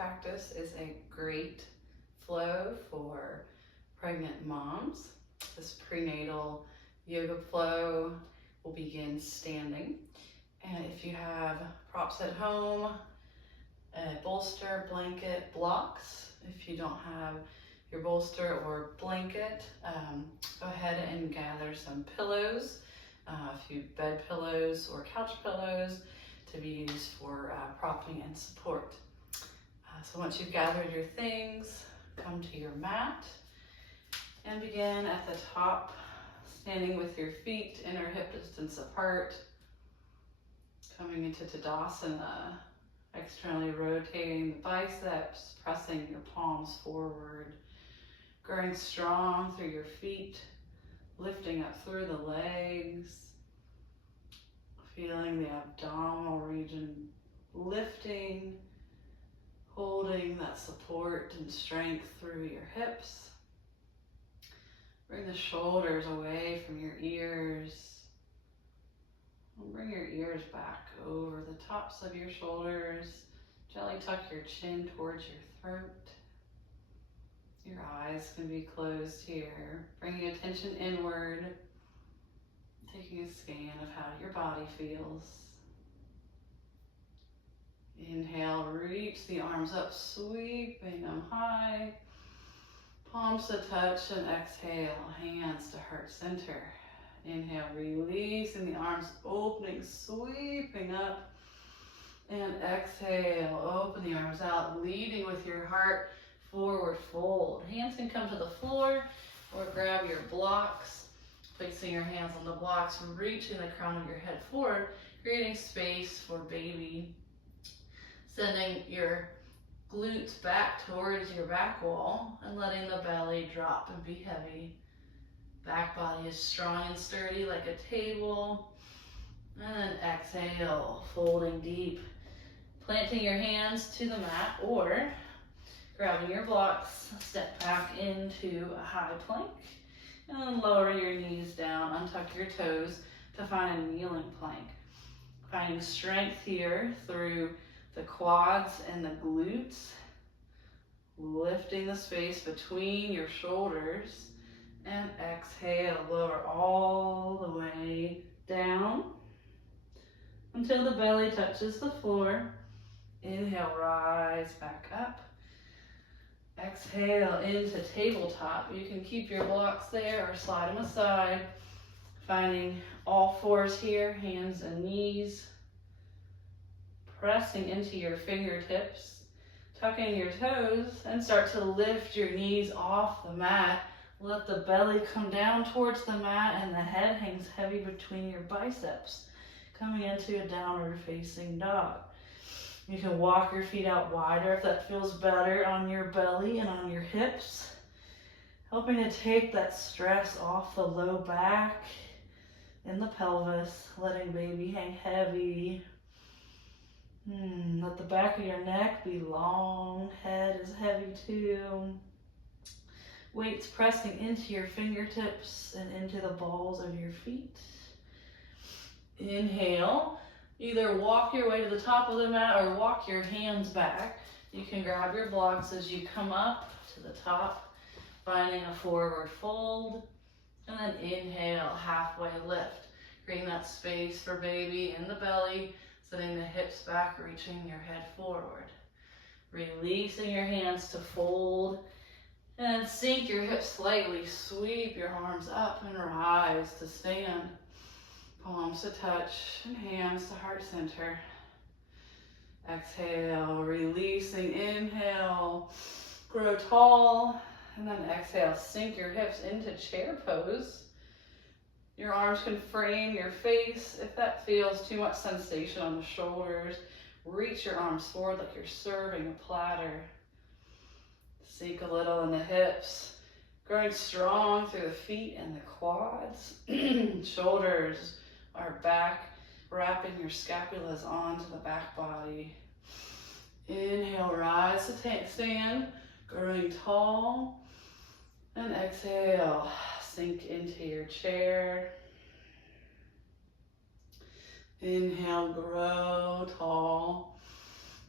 practice is a great flow for pregnant moms. This prenatal yoga flow will begin standing. And if you have props at home, a bolster, blanket, blocks, if you don't have your bolster or blanket, go ahead and gather some pillows, a few bed pillows or couch pillows to be used for propping and support. So once you've gathered your things, come to your mat and begin at the top, standing with your feet inner hip distance apart, coming into Tadasana, externally rotating the biceps, pressing your palms forward, growing strong through your feet, lifting up through the legs, feeling the abdominal region lifting, holding that support and strength through your hips. Bring the shoulders away from your ears. Bring your ears back over the tops of your shoulders. Gently tuck your chin towards your throat. Your eyes can be closed here. Bringing attention inward. Taking a scan of how your body feels. Inhale, reach the arms up, sweeping them high. Palms to touch, and exhale, hands to heart center. Inhale, releasing the arms, opening, sweeping up. And exhale, open the arms out, leading with your heart, forward fold. Hands can come to the floor or grab your blocks. Placing your hands on the blocks, reaching the crown of your head forward, creating space for baby. Sending your glutes back towards your back wall and letting the belly drop and be heavy. Back body is strong and sturdy like a table. And then exhale, folding deep. Planting your hands to the mat or grabbing your blocks, step back into a high plank. And then lower your knees down, untuck your toes to find a kneeling plank. Finding strength here through the quads and the glutes. Lifting the space between your shoulders. And exhale, lower all the way down until the belly touches the floor. Inhale, rise back up. Exhale into tabletop. You can keep your blocks there or slide them aside. Finding all fours here, hands and knees. Pressing into your fingertips. Tucking your toes and start to lift your knees off the mat. Let the belly come down towards the mat and the head hangs heavy between your biceps. Coming into a downward facing dog. You can walk your feet out wider if that feels better on your belly and on your hips. Helping to take that stress off the low back and the pelvis. Letting baby hang heavy. Let the back of your neck be long. Head is heavy too. Weights pressing into your fingertips and into the balls of your feet. Inhale. Either walk your way to the top of the mat or walk your hands back. You can grab your blocks as you come up to the top, finding a forward fold, and then inhale, halfway lift. Creating that space for baby in the belly, sending the hips back, reaching your head forward. Releasing your hands to fold, and sink your hips slightly, sweep your arms up and rise to stand. Palms to touch and hands to heart center. Exhale, releasing, inhale, grow tall, and then exhale, sink your hips into chair pose. Your arms can frame your face. If that feels too much sensation on the shoulders, reach your arms forward like you're serving a platter. Sink a little in the hips, growing strong through the feet and the quads. Shoulders are back, wrapping your scapulas onto the back body. Inhale, rise to stand, growing tall. And exhale, sink into your chair. Inhale, grow tall.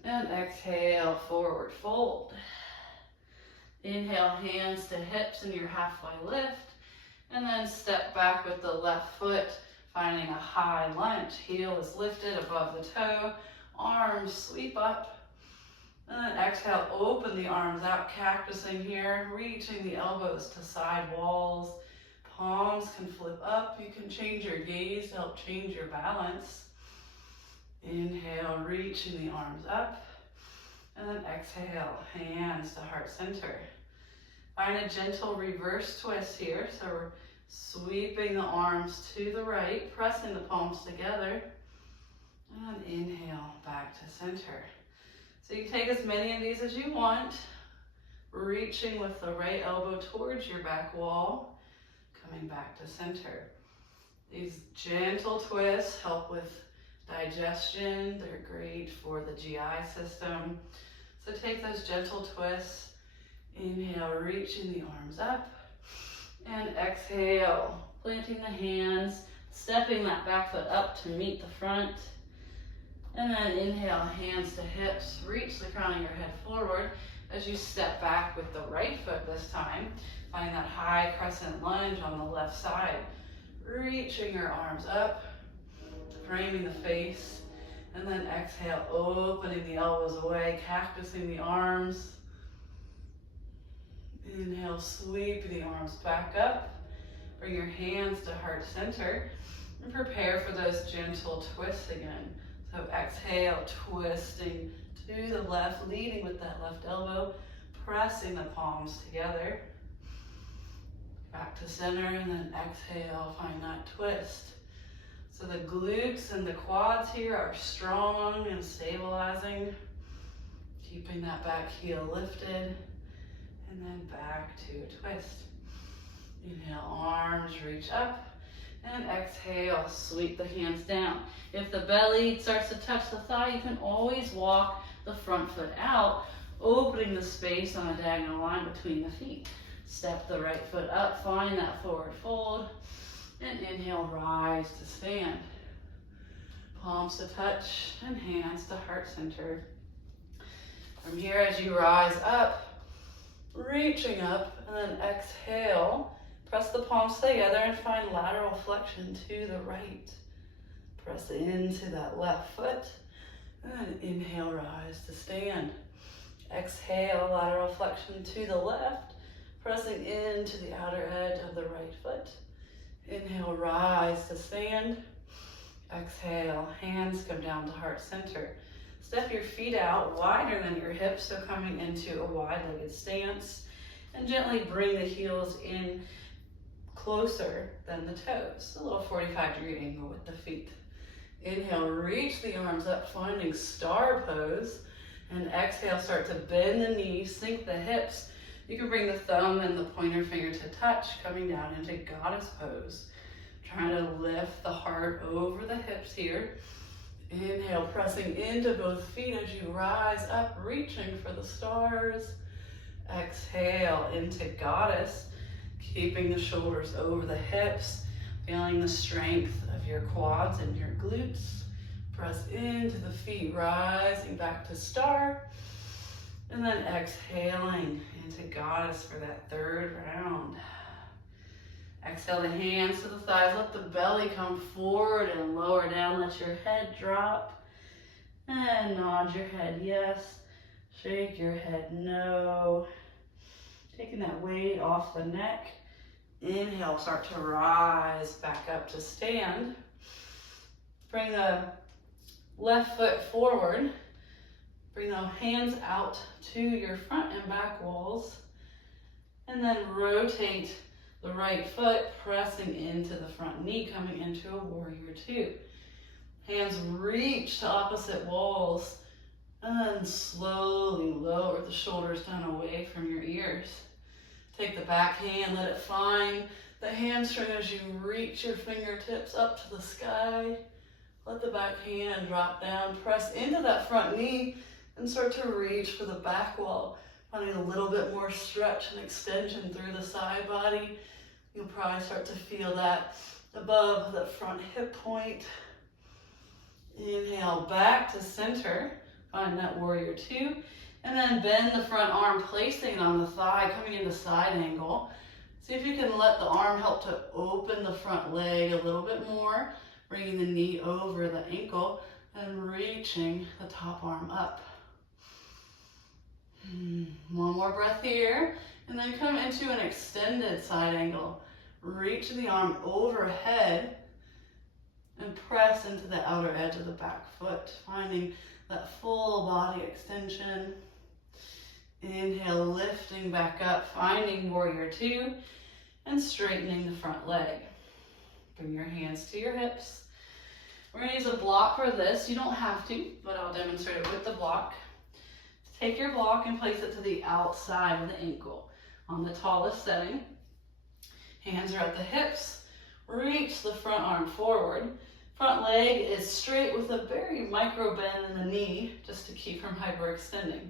And exhale, forward fold. Inhale, hands to hips in your halfway lift. And then step back with the left foot, finding a high lunge. Heel is lifted above the toe. Arms sweep up. And then exhale, open the arms out, cactusing here, reaching the elbows to side walls. Palms can flip up. You can change your gaze to help change your balance. Inhale, reaching the arms up. And then exhale, hands to heart center. Find a gentle reverse twist here. So we're sweeping the arms to the right, pressing the palms together. And inhale, back to center. So you can take as many of these as you want. Reaching with the right elbow towards your back wall. Coming back to center. These gentle twists help with digestion. They're great for the GI system. So take those gentle twists. Inhale, reaching the arms up. And exhale, planting the hands, stepping that back foot up to meet the front. And then inhale, hands to hips. Reach the crown of your head forward as you step back with the right foot this time. Find that high crescent lunge on the left side. Reaching your arms up, framing the face. And then exhale, opening the elbows away, cactusing the arms. Inhale, sweep the arms back up. Bring your hands to heart center and prepare for those gentle twists again. So exhale, twisting to the left, leading with that left elbow, pressing the palms together. Back to center, and then exhale, find that twist. So the glutes and the quads here are strong and stabilizing. Keeping that back heel lifted. And then back to a twist. Inhale, arms reach up. And exhale, sweep the hands down. If the belly starts to touch the thigh, you can always walk the front foot out, opening the space on a diagonal line between the feet. Step the right foot up, find that forward fold. And inhale, rise to stand. Palms to touch and hands to heart center. From here, as you rise up, reaching up, and then exhale, press the palms together and find lateral flexion to the right. Press into that left foot, and then inhale, rise to stand. Exhale, lateral flexion to the left, pressing into the outer edge of the right foot. Inhale, rise to stand. Exhale, hands come down to heart center. Step your feet out wider than your hips, so coming into a wide-legged stance. And gently bring the heels in closer than the toes. A little 45-degree angle with the feet. Inhale, reach the arms up, finding star pose. And exhale, start to bend the knees, sink the hips. You can bring the thumb and the pointer finger to touch, coming down into goddess pose. Trying to lift the heart over the hips here. Inhale, pressing into both feet as you rise up, reaching for the stars. Exhale into goddess, keeping the shoulders over the hips, feeling the strength of your quads and your glutes. Press into the feet, rising back to star. And then exhaling into goddess for that third round. Exhale the hands to the thighs, let the belly come forward and lower down, let your head drop. And nod your head yes, shake your head no. Taking that weight off the neck. Inhale, start to rise back up to stand. Bring the left foot forward. Bring the hands out to your front and back walls. And then rotate the right foot, pressing into the front knee, coming into a warrior two. Hands reach to opposite walls. And then slowly lower the shoulders down away from your ears. Take the back hand, let it find the hamstring as you reach your fingertips up to the sky. Let the back hand drop down, press into that front knee, and start to reach for the back wall. Finding a little bit more stretch and extension through the side body. You'll probably start to feel that above the front hip point. Inhale, back to center. Find that warrior two. And then bend the front arm, placing it on the thigh, coming into side angle. See if you can let the arm help to open the front leg a little bit more, bringing the knee over the ankle and reaching the top arm up. One more breath here, and then come into an extended side angle. Reach the arm overhead and press into the outer edge of the back foot, finding that full body extension. Inhale, lifting back up, finding warrior two, and straightening the front leg. Bring your hands to your hips. We're going to use a block for this. You don't have to, but I'll demonstrate it with the block. Take your block and place it to the outside of the ankle on the tallest setting. Hands are at the hips. Reach the front arm forward. Front leg is straight with a very micro bend in the knee, just to keep from hyperextending.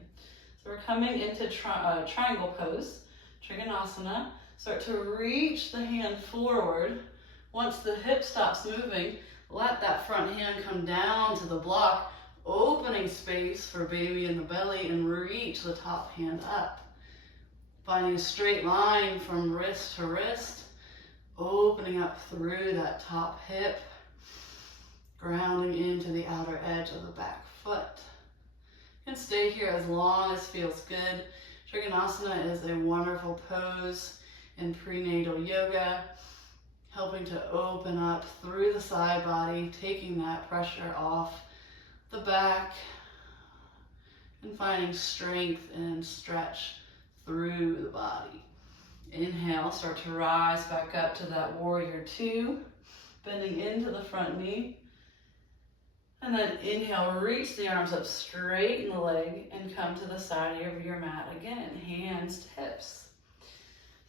So we're coming into triangle pose, Trikonasana. Start to reach the hand forward. Once the hip stops moving, let that front hand come down to the block, opening space for baby in the belly, and reach the top hand up. Finding a straight line from wrist to wrist, opening up through that top hip, grounding into the outer edge of the back foot. You can stay here as long as feels good. Trikonasana is a wonderful pose in prenatal yoga, helping to open up through the side body, taking that pressure off the back, and finding strength and stretch through the body. Inhale, start to rise back up to that warrior two, bending into the front knee. And then inhale, reach the arms up, straighten the leg, and come to the side of your mat again, hands to hips.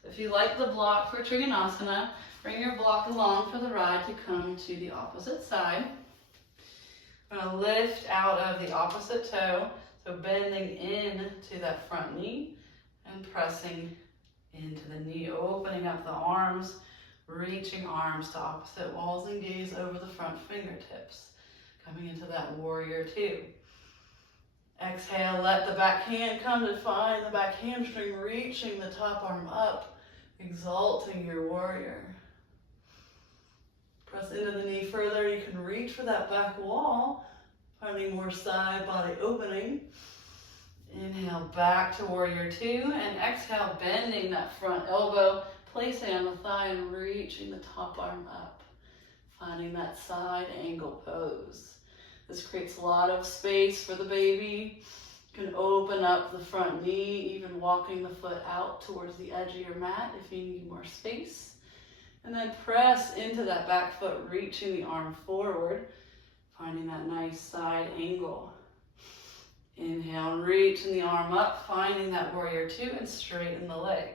So if you like the block for Trikonasana, bring your block along for the ride to come to the opposite side. I'm going to lift out of the opposite toe, so bending in to that front knee and pressing into the knee, opening up the arms, reaching arms to opposite walls and gaze over the front fingertips. Coming into that warrior two. Exhale, let the back hand come to find the back hamstring, reaching the top arm up, exalting your warrior. Press into the knee further. You can reach for that back wall, finding more side body opening. Inhale, back to warrior two, and exhale, bending that front elbow, placing on the thigh and reaching the top arm up, finding that side angle pose. This creates a lot of space for the baby. You can open up the front knee, even walking the foot out towards the edge of your mat if you need more space. And then press into that back foot, reaching the arm forward, finding that nice side angle. Inhale, reaching the arm up, finding that warrior two, and straighten the leg.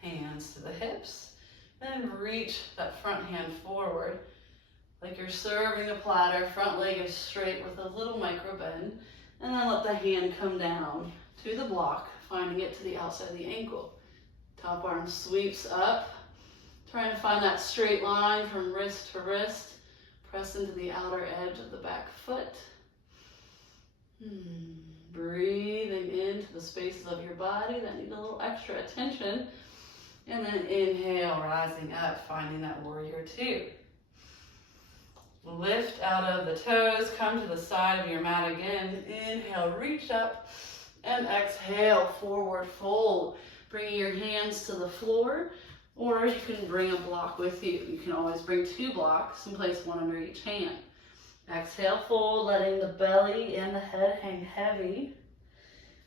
Hands to the hips. Then reach that front hand forward, like you're serving a platter. Front leg is straight with a little micro bend. And then let the hand come down to the block, finding it to the outside of the ankle. Top arm sweeps up, trying to find that straight line from wrist to wrist. Press into the outer edge of the back foot. Breathing into the spaces of your body that need a little extra attention. And then inhale, rising up, finding that warrior two. Lift out of the toes, come to the side of your mat again. Inhale, reach up, and exhale, forward fold. Bringing your hands to the floor, or you can bring a block with you. You can always bring two blocks and place one under each hand. Exhale, fold, letting the belly and the head hang heavy.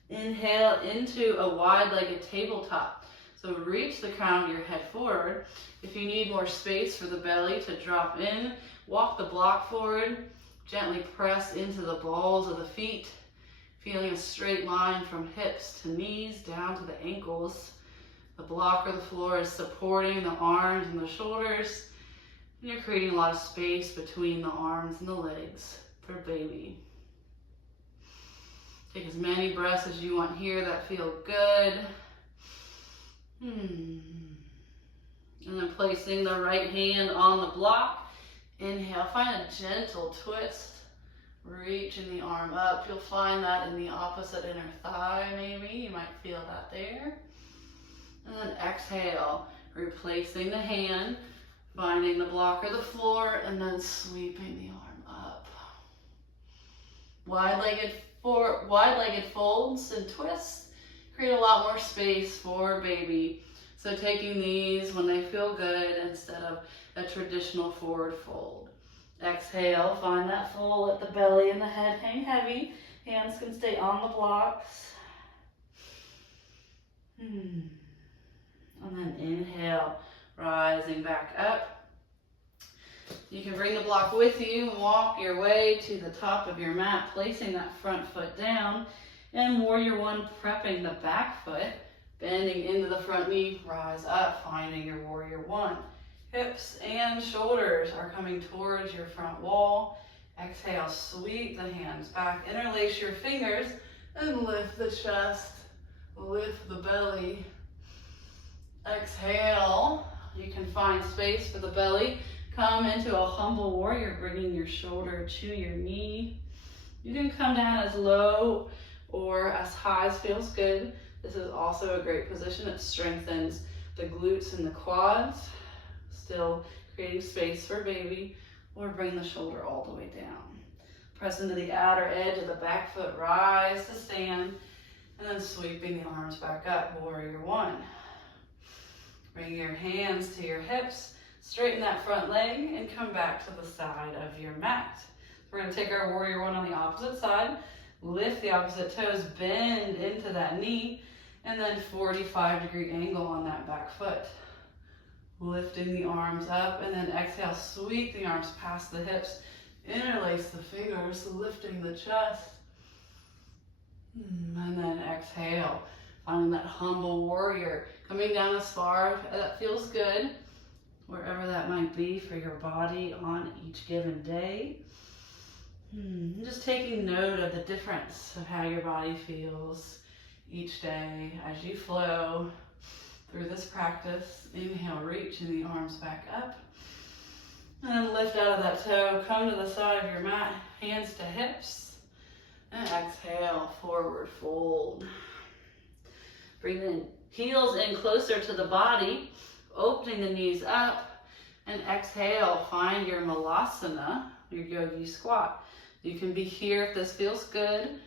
Inhale into a wide-legged tabletop. So reach the crown of your head forward. If you need more space for the belly to drop in, walk the block forward. Gently press into the balls of the feet, feeling a straight line from hips to knees down to the ankles. The block or the floor is supporting the arms and the shoulders. And you're creating a lot of space between the arms and the legs for baby. Take as many breaths as you want here that feel good. And then placing the right hand on the block. Inhale, find a gentle twist Reaching the arm up. You'll find that in the opposite inner thigh maybe. You might feel that there. And then exhale, replacing the hand, finding the block or the floor, and then sweeping the arm up. Wide-legged folds and twists create a lot more space for baby. So taking these when they feel good instead of a traditional forward fold. Exhale, find that full, let the belly and the head hang heavy. Hands can stay on the blocks. And then inhale, rising back up. You can bring the block with you and walk your way to the top of your mat, placing that front foot down. And warrior one, prepping the back foot, bending into the front knee, rise up, finding your warrior one. Hips and shoulders are coming towards your front wall. Exhale, sweep the hands back, interlace your fingers, and lift the chest, lift the belly. Exhale, you can find space for the belly. Come into a humble warrior, bringing your shoulder to your knee. You can come down as low or as high as feels good. This is also a great position. It strengthens the glutes and the quads, still creating space for baby, or bring the shoulder all the way down. Press into the outer edge of the back foot, rise to stand, and then sweeping the arms back up, warrior one. Bring your hands to your hips, straighten that front leg, and come back to the side of your mat. We're going to take our warrior one on the opposite side, lift the opposite toes, bend into that knee, and then 45-degree angle on that back foot. Lifting the arms up, and then exhale, sweep the arms past the hips, interlace the fingers, lifting the chest. And then exhale, finding that humble warrior, coming down as far as that feels good, wherever that might be for your body on each given day. Just taking note of the difference of how your body feels each day as you flow through this practice. Inhale, reaching the arms back up. And then lift out of that toe, come to the side of your mat, hands to hips. And exhale, forward fold. Bring the heels in closer to the body, opening the knees up. And exhale, find your malasana, your yogi squat. You can be here if this feels good.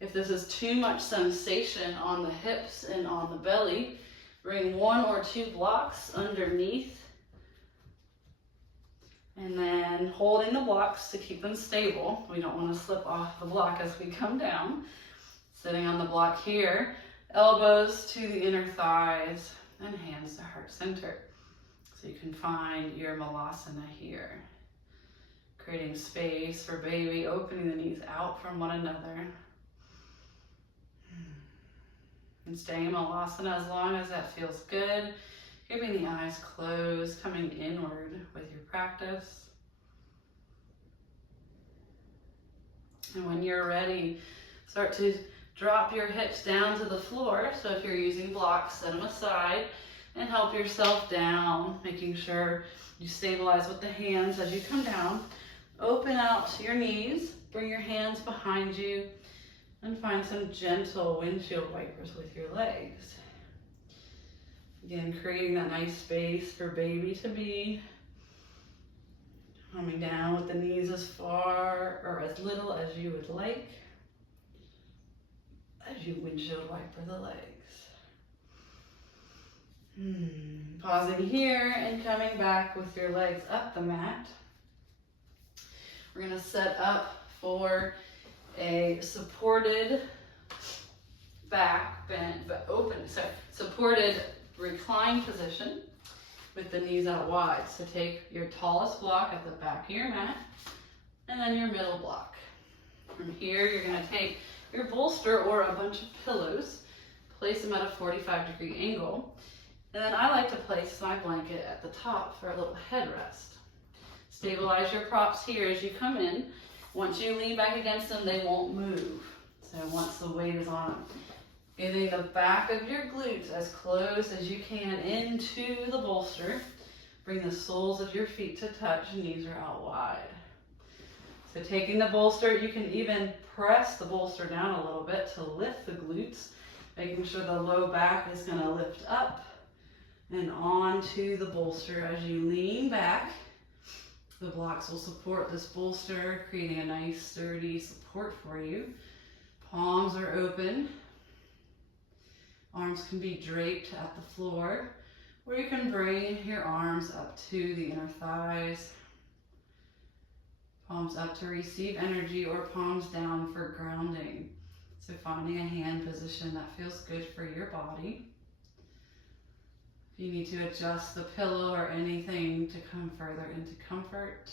If this is too much sensation on the hips and on the belly, bring 1 or 2 blocks underneath. And then holding the blocks to keep them stable. We don't want to slip off the block as we come down. Sitting on the block here, elbows to the inner thighs and hands to heart center. So you can find your malasana here. Creating space for baby, opening the knees out from one another. And staying in malasana as long as that feels good. Keeping the eyes closed, coming inward with your practice. And when you're ready, start to drop your hips down to the floor. So if you're using blocks, set them aside and help yourself down, making sure you stabilize with the hands as you come down. Open out your knees, bring your hands behind you, and find some gentle windshield wipers with your legs. Again, creating that nice space for baby to be. Coming down with the knees as far or as little as you would like, as you windshield wiper the legs. Pausing here and coming back with your legs up the mat. We're going to set up for a supported back bend, but supported recline position with the knees out wide. So take your tallest block at the back of your mat and then your middle block. From here, you're going to take your bolster or a bunch of pillows, place them at a 45-degree angle, and then I like to place my blanket at the top for a little headrest. Stabilize your props here as you come in. Once you lean back against them, they won't move. So once the weight is on them, getting the back of your glutes as close as you can into the bolster. Bring the soles of your feet to touch, knees are out wide. So taking the bolster, you can even press the bolster down a little bit to lift the glutes, making sure the low back is going to lift up and onto the bolster as you lean back. The blocks will support this bolster, creating a nice sturdy support for you. Palms are open. Arms can be draped at the floor, or you can bring your arms up to the inner thighs. Palms up to receive energy, or palms down for grounding. So finding a hand position that feels good for your body. If you need to adjust the pillow or anything to come further into comfort,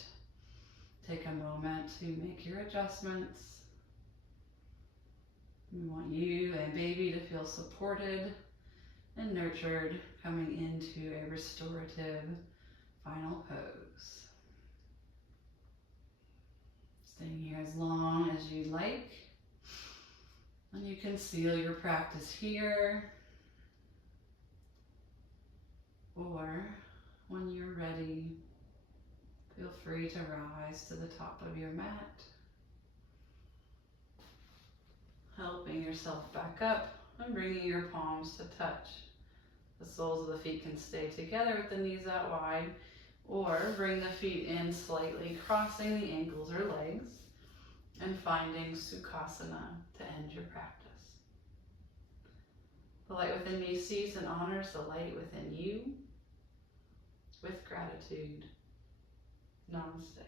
take a moment to make your adjustments. We want you and baby to feel supported and nurtured, coming into a restorative final pose. Staying here as long as you like, and you can seal your practice here, or when you're ready, feel free to rise to the top of your mat, helping yourself back up and bringing your palms to touch. The soles of the feet can stay together with the knees out wide, or bring the feet in slightly, crossing the ankles or legs, and finding Sukhasana to end your practice. The light within me sees and honors the light within you with gratitude. Namaste.